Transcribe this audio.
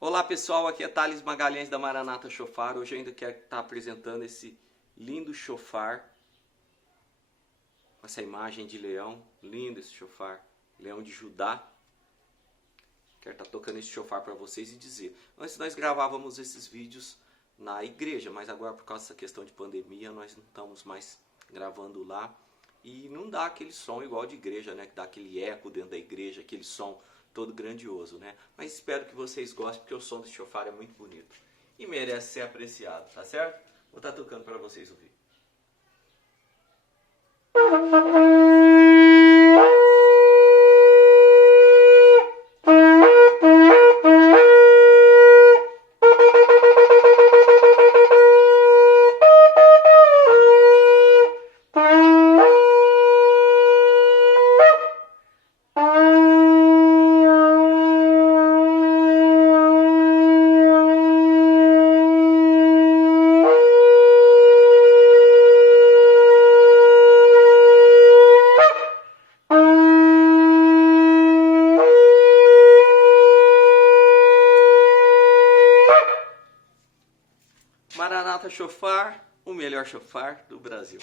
Olá pessoal, aqui é Thales Magalhães da Maranata Chofar. Hoje eu ainda quero estar apresentando esse lindo chofar, com essa imagem de leão, lindo esse chofar, leão de Judá. Quero estar tocando esse chofar para vocês e dizer, antes nós gravávamos esses vídeos na igreja, mas agora por causa dessa questão de pandemia nós não estamos mais gravando lá. E não dá aquele som igual de igreja, né? Que dá aquele eco dentro da igreja, aquele som todo grandioso, né? Mas espero que vocês gostem, porque o som desse chofar é muito bonito e merece ser apreciado, tá certo? Vou estar tocando para vocês ouvir. Maranata Chofar, o melhor chofar do Brasil.